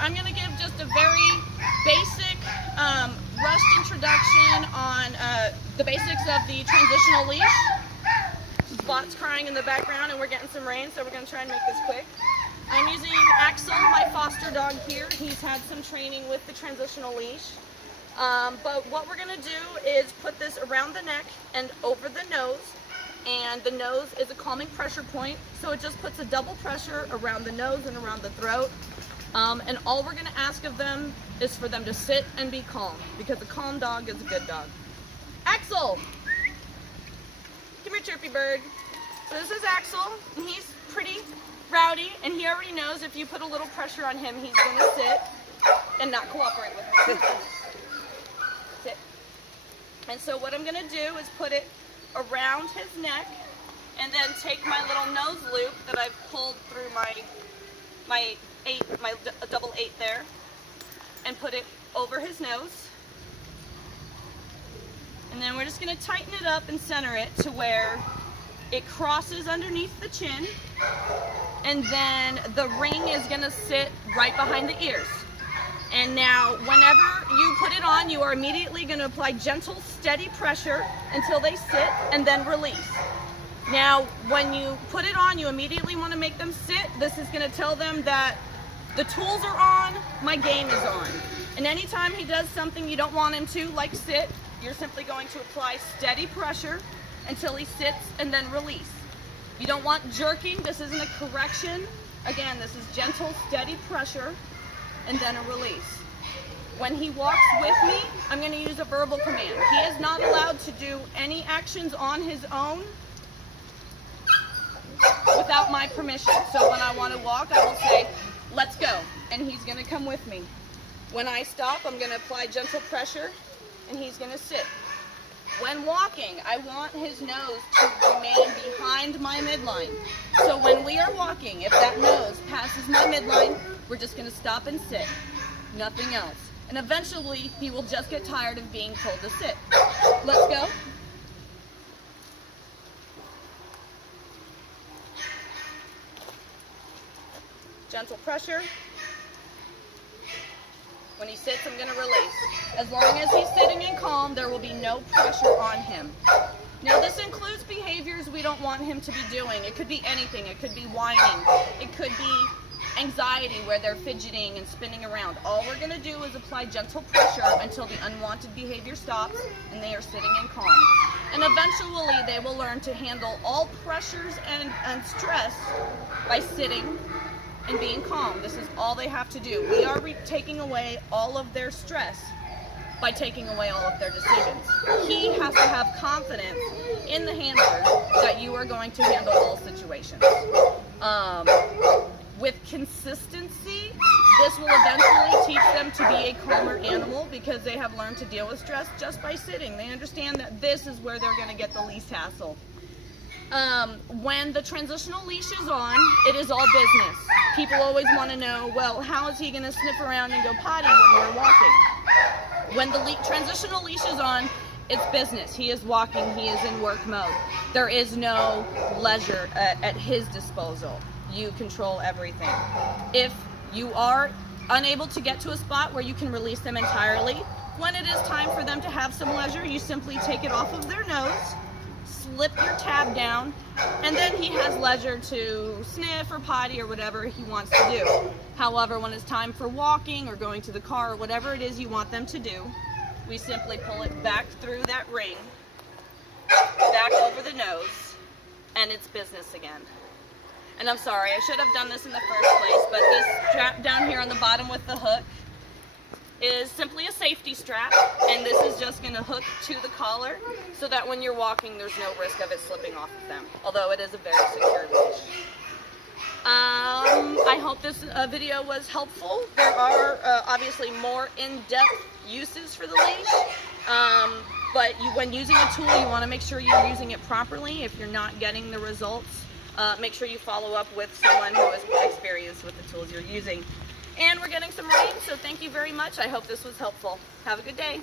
I'm going to give just a very basic, rushed introduction on the basics of the transitional leash. Spot's crying in the background and we're getting some rain, so we're going to try and make this quick. I'm using Axel, my foster dog here. He's had some training with the transitional leash. But what we're going to do is put this around the neck and over the nose. And the nose is a calming pressure point, so it just puts a double pressure around the nose and around the throat. And all we're going to ask of them is for them to sit and be calm, because a calm dog is a good dog. Axel! Come here, chirpy bird. So this is Axel, and he's pretty rowdy, and he already knows if you put a little pressure on him, he's going to sit and not cooperate with you. Sit. And so what I'm going to do is put it around his neck, and then take my little nose loop that I've pulled through my double 8 there, and put it over his nose. And then we're just going to tighten it up and center it to where it crosses underneath the chin, and then the ring is going to sit right behind the ears. And now, whenever you put it on, you are immediately going to apply gentle, steady pressure until they sit, and then release. Now, when you put it on, you immediately want to make them sit. This is going to tell them that the tools are on, my game is on. And anytime he does something you don't want him to, like sit, you're simply going to apply steady pressure until he sits and then release. You don't want jerking. This isn't a correction. Again, this is gentle, steady pressure, and then a release. When he walks with me, I'm going to use a verbal command. He is not allowed to do any actions on his own without my permission. So when I want to walk, I will say, let's go, and he's going to come with me. When I stop, I'm going to apply gentle pressure, and he's going to sit. When walking, I want his nose to remain behind my midline. So when we are walking, if that nose passes my midline, we're just going to stop and sit. Nothing else. And eventually, he will just get tired of being told to sit. Let's go. Gentle pressure. When he sits, I'm going to release. As long as he's sitting and calm, there will be no pressure on him. Now, this includes behaviors we don't want him to be doing. It could be anything. It could be whining. It could be anxiety, where they're fidgeting and spinning around. All we're going to do is apply gentle pressure until the unwanted behavior stops and they are sitting and calm. And eventually, they will learn to handle all pressures and stress by sitting and being calm. This is all they have to do. We are taking away all of their stress by taking away all of their decisions. He has to have confidence in the handler that you are going to handle all situations. With consistency, this will eventually teach them to be a calmer animal, because they have learned to deal with stress just by sitting. They understand that this is where they're going to get the least hassle. When the transitional leash is on, it is all business. People always want to know, well, how is he going to sniff around and go potty when we're walking? When the transitional leash is on, it's business. He is walking. He is in work mode. There is no leisure at his disposal. You control everything. If you are unable to get to a spot where you can release them entirely, when it is time for them to have some leisure, you simply take it off of their nose, slip your tab down, and then he has leisure to sniff or potty or whatever he wants to do. However, when it's time for walking or going to the car or whatever it is you want them to do, we simply pull it back through that ring, back over the nose, and it's business again. And I'm sorry, I should have done this in the first place, but this strap down here on the bottom with the hook is simply a safety strap, and this is just going to hook to the collar so that when you're walking, there's no risk of it slipping off of them, although it is a very secure leash. I hope this video was helpful. There are obviously more in-depth uses for the leash, but when using a tool, you want to make sure you're using it properly. If you're not getting the results, make sure you follow up with someone who is experienced with the tools you're using. And we're getting some rain, so thank you very much. I hope this was helpful. Have a good day.